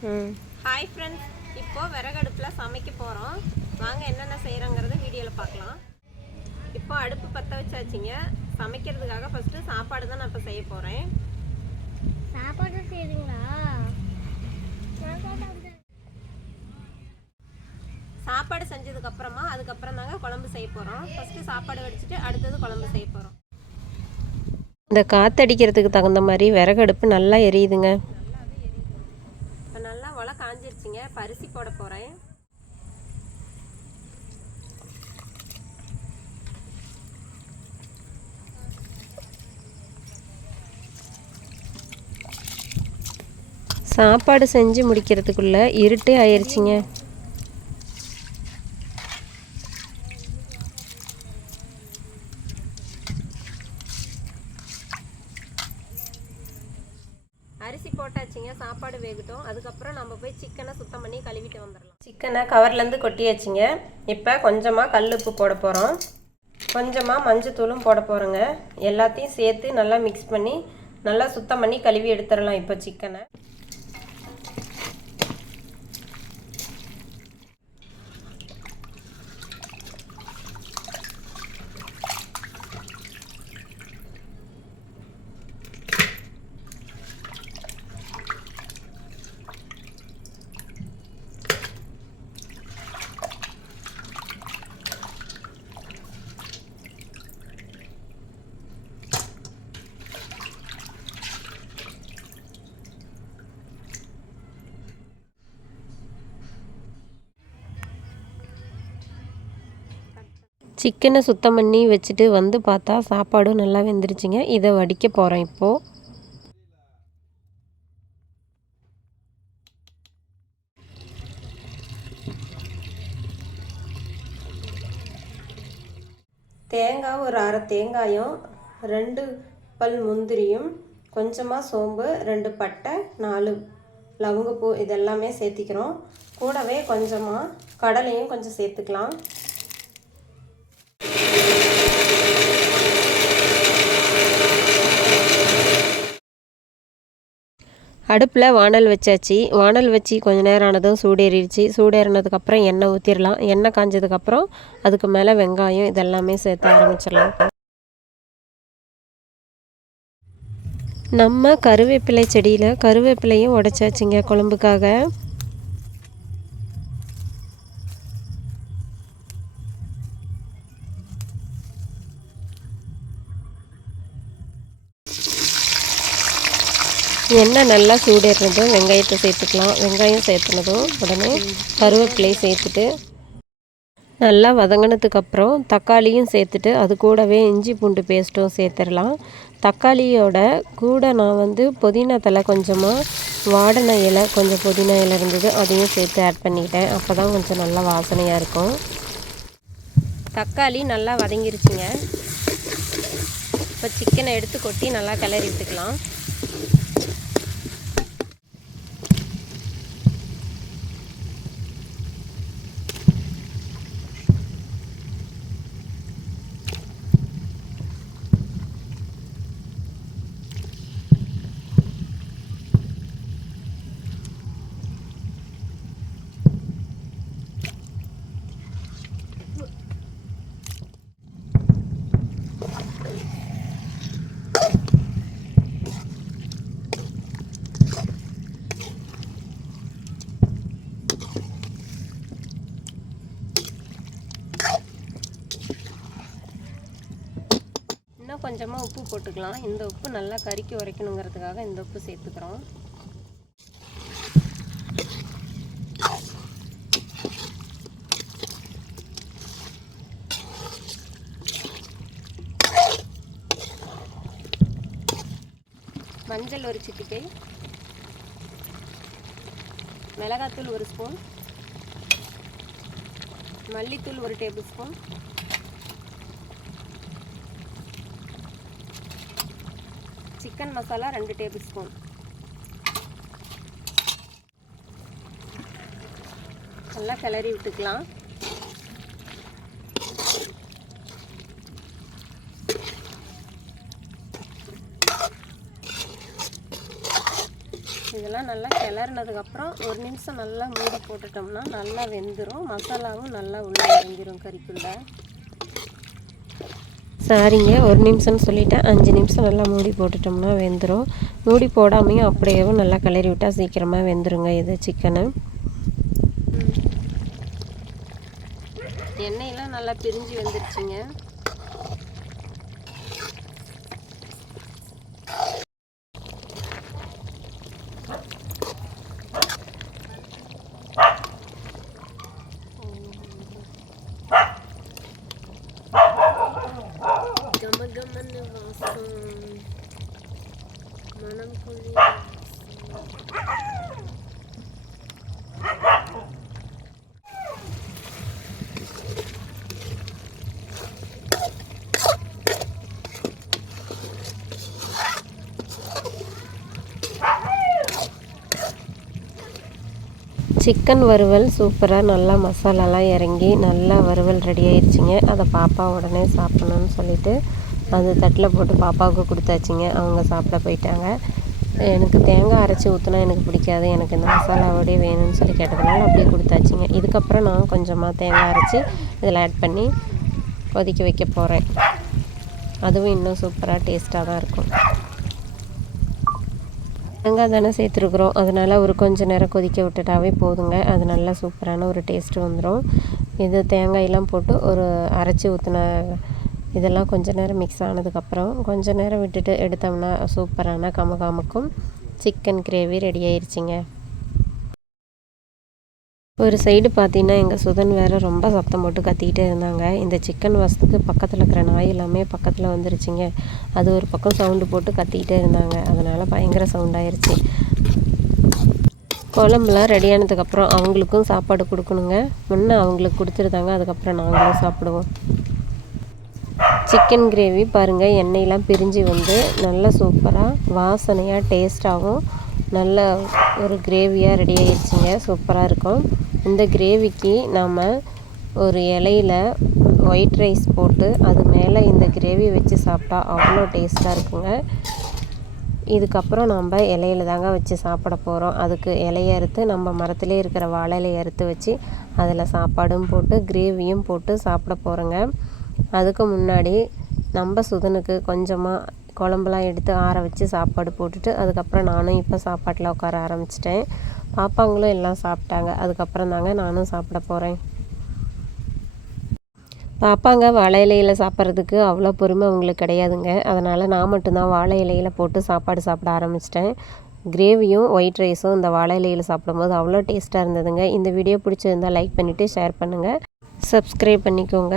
Hi friends இப்போ விறகடுப்பில் சமைக்க போகிறோம் வாங்க என்னென்ன செய்கிறோங்கிறத வீடியோவில் பார்க்கலாம். இப்போ அடுப்பு பற்ற வச்சாச்சுங்க. சமைக்கிறதுக்காக ஃபஸ்ட்டு சாப்பாடு தான் நான் இப்போ செய்ய போகிறேன் சாப்பாடு செய்றீங்களா? சாப்பாடு செஞ்சதுக்கு அப்புறமா அதுக்கப்புறம் தாங்க குழம்பு செய்ய போகிறோம் ஃபஸ்ட்டு சாப்பாடு வடிச்சிட்டு அடுத்தது குழம்பு செய்ய போகிறோம் இந்த காத்தடிக்கிறதுக்கு தகுந்த மாதிரி விறகடுப்பு நல்லா எரியுதுங்க. நல்லா உலை காஞ்சிருச்சுங்க. பரிசி போட போகிறேன் சாப்பாடு செஞ்சு முடிக்கிறதுக்குள்ள இருட்டே ஆயிடுச்சிங்க அரிசி போட்டாச்சுங்க சாப்பாடு வேகட்டும் அதுக்கப்புறம் நம்ம போய் சிக்கனை சுத்தம் பண்ணி கழுவிட்டு வந்துடலாம். சிக்கனை கவர்லேருந்து கொட்டியாச்சுங்க இப்போ கொஞ்சமாக கல் உப்பு போட போகிறோம் கொஞ்சமாக மஞ்சத்தூளும் போட போகிறோங்க எல்லாத்தையும் சேர்த்து நல்லா மிக்ஸ் பண்ணி நல்லா சுத்தம் பண்ணி கழுவி எடுத்துடலாம் இப்போ சிக்கனை. சிக்கனை சுத்தம் பண்ணி வச்சுட்டு வந்து பார்த்தா சாப்பாடும் நல்லா வெந்துருச்சுங்க இதை வடிக்க போகிறேன் இப்போது தேங்காய் ஒரு அரை தேங்காயும் ரெண்டு பல் முந்திரியும் கொஞ்சமாக சோம்பு ரெண்டு பட்டை நாலு லவங்கப்பூ இதெல்லாமே சேர்த்திக்கிறோம். கூடவே கொஞ்சமாக கடலையும் கொஞ்சம் சேர்த்துக்கலாம். அடுப்பில் வானல் வச்சாச்சு. வானல் வச்சு கொஞ்ச நேரம் ஆனதும் சூடேறிடுச்சு. சூடேறினதுக்கப்புறம் எண்ணெய் ஊற்றிடலாம் எண்ணெய் காஞ்சதுக்கப்புறம் அதுக்கு மேலே வெங்காயம் இதெல்லாமே சேர்த்து ஆரம்பிச்சிடலாம். நம்ம கருவேப்பிலை செடியில் கருவேப்பிலையும் உடச்சாச்சுங்க குழம்புக்காக. எண்ணெய் நல்லா சூடேறினதும் வெங்காயத்தை சேர்த்துக்கலாம். வெங்காயம் சேர்த்துனதும் உடனே கருவேப்பிலை சேர்த்துட்டு நல்லா வதங்கினதுக்கப்புறம் தக்காளியும் சேர்த்துட்டு அது கூடவே இஞ்சி பூண்டு பேஸ்ட்டும் சேர்த்துடலாம். தக்காளியோட கூட நான் வந்து புதினா தலை கொஞ்சமாக வாடனை இலை கொஞ்சம் புதினா இலை இருந்தது அதையும் சேர்த்து ஆட் பண்ணிக்கிட்டேன். அப்போ தான் கொஞ்சம் நல்லா வாசனையாக இருக்கும். தக்காளி நல்லா வதங்கிருச்சுங்க. இப்போ சிக்கனை எடுத்து கொட்டி நல்லா கிளறி எடுத்துக்கலாம் இன்னும் கொஞ்சமாக உப்பு போட்டுக்கலாம். இந்த உப்பு நல்லா கறிக்கு உரைக்கணுங்கிறதுக்காக இந்த உப்பு சேர்த்துக்கிறோம். மஞ்சள் ஒரு சிட்டிக்கை. மிளகாத்தூள் ஒரு ஸ்பூன். மல்லித்தூள் ஒரு டேபிள் ஸ்பூன். சிக்கன் மசாலா ரெண்டு டேபிள் ஸ்பூன். நல்லா கிளறி விட்டுக்கலாம். இதெல்லாம் நல்லா கிளறினதுக்கப்புறம் ஒரு நிமிஷம் நல்லா மூடி போட்டுட்டோம்னா நல்லா வெந்துடும் மசாலாவும் நல்லா உள்ளே இறங்கிரும் கறிக்குள்ளே. சாரிங்க ஒரு நிமிஷம்னு சொல்லிட்டேன். அஞ்சு நிமிஷம் நல்லா மூடி போட்டுட்டோம்னா வெந்துடும் மூடி போடாமையும் அப்படியேவும் நல்லா கிளறி விட்டால் சீக்கிரமாக வெந்துருங்க இது சிக்கனு எண்ணெயெல்லாம் நல்லா பிரிஞ்சு வந்துருச்சுங்க. கமகமன்னு வாசம் மனம் சிக்கன் வறுவல் சூப்பராக நல்லா மசாலாலாம் இறங்கி நல்லா வறுவல் ரெடி ஆயிடுச்சிங்க அதை பாப்பா உடனே சாப்பிட்ணுன்னு சொல்லிட்டு அந்த தட்டில் போட்டு பாப்பாவுக்கு கொடுத்தாச்சுங்க. அவங்க சாப்பிட போயிட்டாங்க. எனக்கு தேங்காய் அரைச்சி ஊற்றினா எனக்கு பிடிக்காது. எனக்கு இந்த மசாலாவோடய வேணும்னு சொல்லி கேட்டதுனால அப்படியே கொடுத்தாச்சுங்க. இதுக்கப்புறம் நான் கொஞ்சமாக தேங்காய் அரைச்சி இதில் ஆட் பண்ணி கொதிக்க வைக்க போகிறேன் அதுவும் இன்னும் சூப்பராக டேஸ்ட்டாக தான் இருக்கும். தேங்காய் தானே சேர்த்துருக்குறோம். அதனால் ஒரு கொஞ்ச நேரம் கொதிக்க விட்டுட்டாவே போதுங்க. அது நல்லா சூப்பரான ஒரு டேஸ்ட்டு வந்துடும் இது தேங்காயெல்லாம் போட்டு ஒரு அரைச்சி ஊற்றின இதெல்லாம் கொஞ்ச நேரம் மிக்ஸ் ஆனதுக்கப்புறம் கொஞ்ச நேரம் விட்டுட்டு எடுத்தோம்னா சூப்பரான கமகாமுக்கும் சிக்கன் கிரேவி ரெடி ஆயிடுச்சிங்க ஒரு சைடு பார்த்தீங்கன்னா எங்கள் சுதன் வேறு ரொம்ப சத்தம் போட்டு கத்திக்கிட்டே இருந்தாங்க. இந்த சிக்கன் வசத்துக்கு பக்கத்தில் இருக்கிற நாய் எல்லாமே பக்கத்தில் வந்துருச்சுங்க. அது ஒரு பக்கம் சவுண்டு போட்டு கத்திக்கிட்டே இருந்தாங்க. அதனால் பயங்கர சவுண்டாயிருச்சு குழம்புலாம் ரெடியானதுக்கப்புறம் அவங்களுக்கும் சாப்பாடு கொடுக்கணுங்க. முன்னே அவங்களுக்கு கொடுத்துருந்தாங்க. அதுக்கப்புறம் நாங்களும் சாப்பிடுவோம். சிக்கன் கிரேவி பாருங்கள் எண்ணெயெலாம் பிரிஞ்சு வந்து நல்லா சூப்பராக வாசனையாக டேஸ்ட்டாகவும் நல்ல ஒரு கிரேவியாக ரெடி ஆயிடுச்சுங்க சூப்பராக இருக்கும். இந்த கிரேவிக்கு நாம் ஒரு இலையில ஒயிட் ரைஸ் போட்டு அது மேலே இந்த கிரேவி வச்சு சாப்பிட்டா அவ்வளோ டேஸ்ட்டாக இருக்குங்க. இதுக்கப்புறம் நம்ம இலையில தாங்க வச்சு சாப்பிட போகிறோம் அதுக்கு இலைய அறுத்து நம்ம மரத்துலேயே இருக்கிற வாழை இலையை அறுத்து வச்சு அதில் சாப்பாடும் போட்டு கிரேவியும் போட்டு சாப்பிட போகிறோங்க அதுக்கு முன்னாடி நம்ம சுதனுக்கு கொஞ்சமாக குழம்புலாம் எடுத்து ஆற வச்சு சாப்பாடு போட்டுட்டு அதுக்கப்புறம் நானும் இப்போ சாப்பாட்டில் உட்கார ஆரம்பிச்சிட்டேன். பாப்பாங்களும் எல்லாம் சாப்பிட்டாங்க. அதுக்கப்புறம் தாங்க நானும் சாப்பிட போகிறேன் பாப்பாங்க வாழை இலையில் சாப்பிட்றதுக்கு அவ்வளோ பொறுமை அவங்களுக்கு கிடையாதுங்க. அதனால் நான் மட்டும்தான் வாழை இலையில் போட்டு சாப்பாடு சாப்பிட ஆரம்பிச்சிட்டேன். கிரேவியும் ஒயிட் ரைஸும் இந்த வாழை இலையில் சாப்பிடும்போது அவ்வளோ டேஸ்ட்டாக இருந்ததுங்க. இந்த வீடியோ பிடிச்சிருந்தால் லைக் பண்ணிவிட்டு ஷேர் பண்ணுங்கள் சப்ஸ்கிரைப் பண்ணிக்கோங்க.